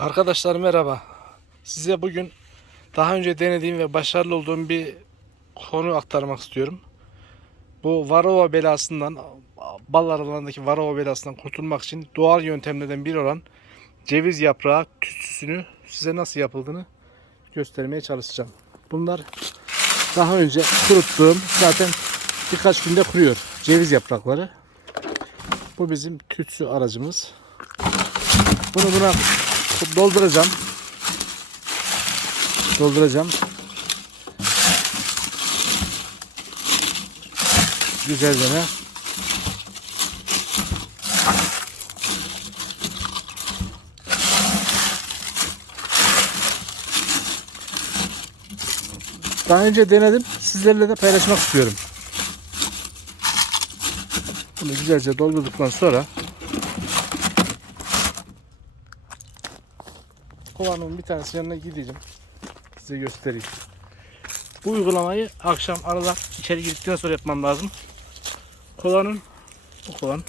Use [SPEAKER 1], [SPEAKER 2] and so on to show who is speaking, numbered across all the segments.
[SPEAKER 1] Arkadaşlar merhaba. Size bugün daha önce denediğim ve başarılı olduğum bir konu aktarmak istiyorum. Bu varroa belasından, bal arılarındaki varroa belasından kurtulmak için doğal yöntemlerden biri olan ceviz yaprağı tütsüsünü size nasıl yapıldığını göstermeye çalışacağım. Bunlar daha önce kuruttuğum zaten birkaç günde kuruyor ceviz yaprakları. Bu bizim tütsü aracımız. Bunu buna dolduracağım. Dolduracağım. Güzelce ne? Daha önce denedim. Sizlerle de paylaşmak istiyorum. Bunu güzelce doldurduktan sonra kovanın bir tanesi yanına gideceğim. Size göstereyim. Bu uygulamayı akşam aralar içeri girdikten sonra yapmam lazım. Kovanın bu kovan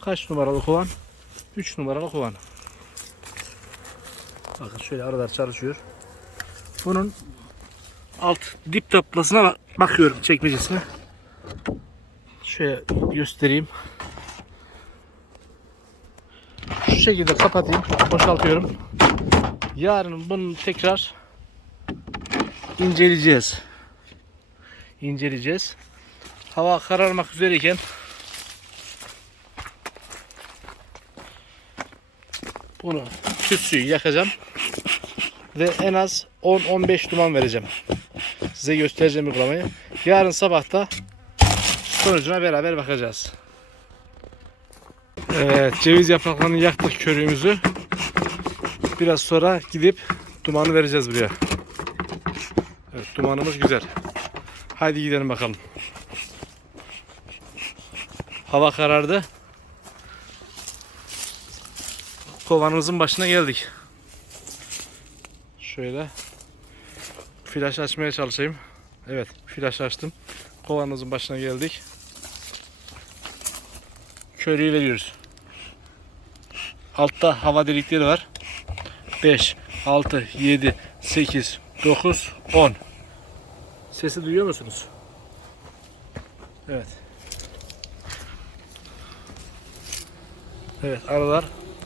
[SPEAKER 1] kaç numaralı kovan? 3 numaralı kovan. Bakın şöyle aralar çalışıyor. Bunun alt dip taplasına bak- bakıyorum çekmecesine. Şöyle göstereyim. Şu şekilde kapatayım. Boşaltıyorum. Yarın bunu tekrar inceleyeceğiz. İnceleyeceğiz. Hava kararmak üzereyken bunu tütsüyü yakacağım ve en az 10-15 duman vereceğim. Size göstereceğim uygulamayı. Yarın sabah da sonucuna beraber bakacağız. Evet, ceviz yapraklarını yaktık körüğümüzü. Biraz sonra gidip dumanı vereceğiz buraya. Evet, dumanımız güzel. Haydi gidelim bakalım. Hava karardı. Kovanımızın başına geldik. Şöyle flaş açmaya çalışayım. Evet, flaş açtım. Kovanımızın başına geldik. Körüğü veriyoruz. Altta hava delikleri var. 5, 6, 7, 8, 9, 10. Sesi duyuyor musunuz? Evet. Evet aralar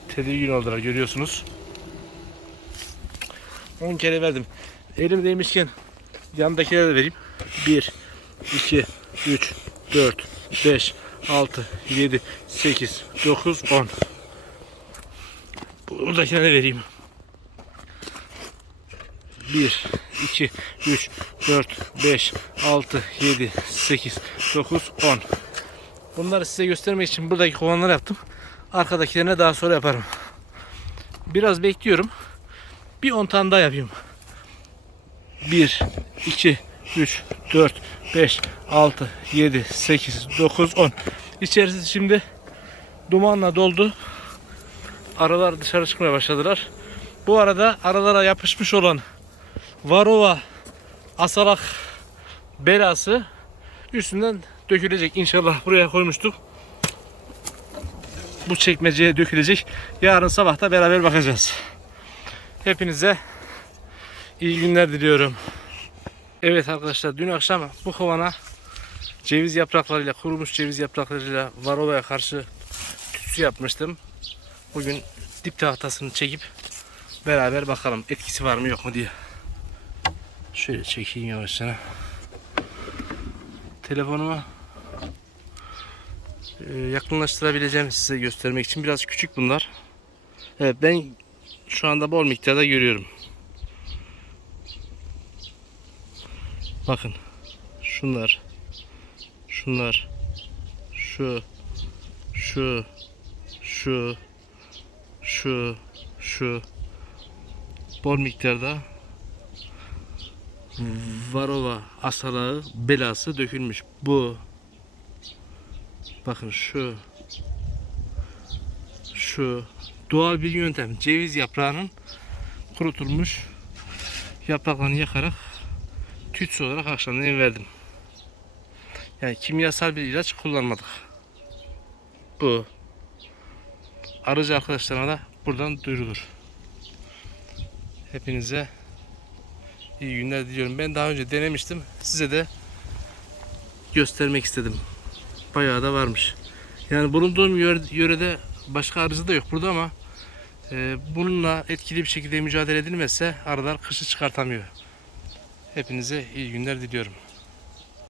[SPEAKER 1] tedirgin oldular görüyorsunuz. 10 kere verdim. Elim değmişken yandakileri de vereyim. 1, 2, 3, 4, 5, 6, 7, 8, 9, 10. Buradakine de vereyim. 1, 2, 3, 4, 5, 6, 7, 8, 9, 10. Bunları size göstermek için buradaki kovanları yaptım. Arkadakilerine daha sonra yaparım. Biraz bekliyorum. Bir 10 tane daha yapayım. 1, 2, 3, 4, 5, 6, 7, 8, 9, 10. İçerisi şimdi dumanla doldu. Aralar dışarı çıkmaya başladılar. Bu arada aralara yapışmış olan varova asalak belası üstünden dökülecek. İnşallah buraya koymuştuk. Bu çekmeceye dökülecek. Yarın sabah da beraber bakacağız. Hepinize iyi günler diliyorum. Evet arkadaşlar dün akşam bu kovana ceviz yapraklarıyla kurumuş ceviz yapraklarıyla varovaya karşı tütsü yapmıştım. Bugün dip tahtasını çekip beraber bakalım etkisi var mı yok mu diye. Şöyle çekeyim yavaşça. Telefonumu e, yakınlaştırabileceğim size göstermek için biraz küçük bunlar. Evet ben şu anda bol miktarda görüyorum. Bakın. Şunlar. Şunlar. Şu. Şu. Şu. Şu. Şu. Bol miktarda varova asalağı belası dökülmüş. Bu. Bakın şu. Şu. Doğal bir yöntem. Ceviz yaprağının kurutulmuş yapraklarını yakarak tütsü olarak akşamleyin verdim. Yani kimyasal bir ilaç kullanmadık. Bu. Arıcı arkadaşlarına da buradan duyurulur. Hepinize iyi günler diliyorum. Ben daha önce denemiştim. Size de göstermek istedim. Bayağı da varmış. Yani bulunduğum yöre- yörede başka arıza da yok burada ama e, bununla etkili bir şekilde mücadele edilmezse arılar kışı çıkartamıyor. Hepinize iyi günler diliyorum.